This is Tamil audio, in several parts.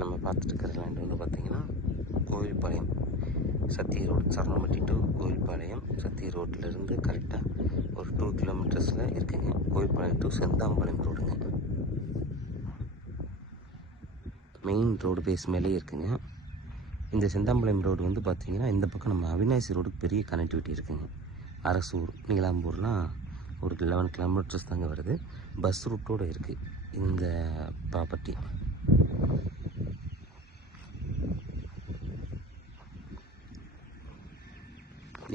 நம்ம பார்த்துட்டு இருக்கிற லேண்ட் வந்து பார்த்திங்கன்னா கோவில்பாளையம் சத்திய ரோடு, சரணம்பட்டி டு கோவில்பாளையம் சத்திய ரோட்டிலேருந்து கரெக்டாக ஒரு 2 கிலோமீட்டர்ஸில் இருக்குங்க. கோவில்பாளையம் டு செந்தாம்பாளையம் ரோடுங்க. மெயின் ரோடு பேஸ் மேலே இருக்குங்க. இந்த செந்தாம்பாளையம் ரோடு வந்து பார்த்திங்கன்னா இந்த பக்கம் நம்ம அவினாசி ரோடுக்கு பெரிய கனெக்டிவிட்டி இருக்குங்க. அரசூர், நீலாம்பூர்லாம் ஒரு 11 கிலோமீட்டர்ஸ் தாங்க வருது. பஸ் ரூட்டோடு இருக்குது இந்த ப்ராப்பர்ட்டி.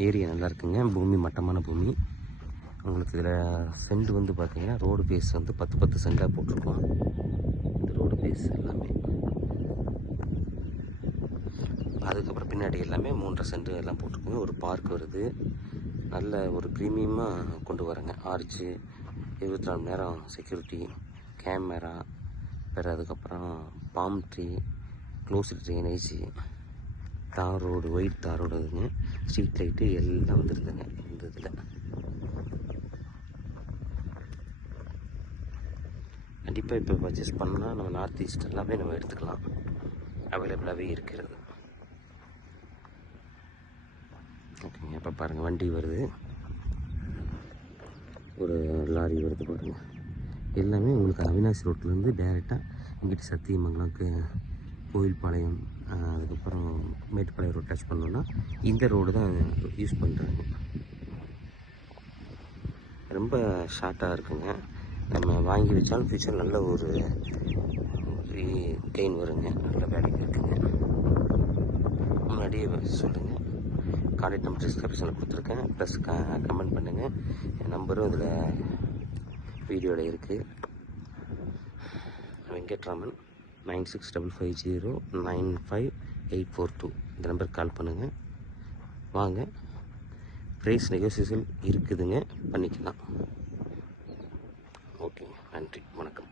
ஏரியா நல்லா இருக்குங்க. பூமி மட்டமான பூமி. உங்களுக்கு இதில் சென்ட் வந்து பார்த்திங்கன்னா ரோடு பேஸ் வந்து 10 சென்டாக போட்டிருக்கோம். இந்த ரோடு பேஸ் எல்லாமே, அதுக்கப்புறம் பின்னாடி எல்லாமே 3.5 சென்ட் எல்லாம் போட்டிருக்கோங்க. ஒரு பார்க் வருது. நல்ல ஒரு ப்ரீமியமாக கொண்டு வரேங்க. ஆர்ச்சு, 24 மணி நேரம் செக்யூரிட்டி கேமரா, வேறு அதுக்கப்புறம் பாம் ட்ரீ, க்ளோஸ்டு ட்ரைனேஜ், தார் ரோடு, ஒயிட் தார் ரோடுங்க, ஸ்ட்ரீட் லைட்டு எல்லாம் வந்துடுதுங்க இந்த இதில். கண்டிப்பாக இப்போ பர்ச்சேஸ் பண்ணால் நம்ம நார்த் ஈஸ்ட் எல்லாமே நம்ம எடுத்துக்கலாம். அவைலபிளாகவே இருக்கிறது. ஓகேங்க. இப்போ பாருங்கள், வண்டி வருது, ஒரு லாரி வருது பாருங்கள். எல்லாமே உங்களுக்கு அவினாசி ரோட்லேருந்து டைரெக்டாக இங்கிட்டு சத்தியமங்கலம்க்கு கோவில்பாளையம், அதுக்கப்புறம் மேட்டுப்பாளையம் ரோடு டச் பண்ணோன்னா இந்த ரோடு தான் யூஸ் பண்ணுறாங்க. ரொம்ப ஷார்ட்டாக இருக்குங்க. நம்ம வாங்கி வச்சாலும் ஃபியூச்சர் நல்ல ஒரு கெயின் வருங்க. நல்ல வேலைக்கு இருக்குங்க. முன்னாடியே சொல்லுங்கள். கான்டாக்ட் நம்பர் டிஸ்கிரிப்ஷனில் கொடுத்துருக்கேன். ப்ளஸ் கமெண்ட் பண்ணுங்கள். என் நம்பரும் இதில் வீடியோவில் இருக்குது. வெங்கட்ராமன் 9655095842 இந்த நம்பருக்கு கால் பண்ணுங்கள். வாங்க, ப்ரைஸ் நெகோசியேஷன் இருக்குதுங்க, பண்ணிக்கலாம். ஓகே, நன்றி, வணக்கம்.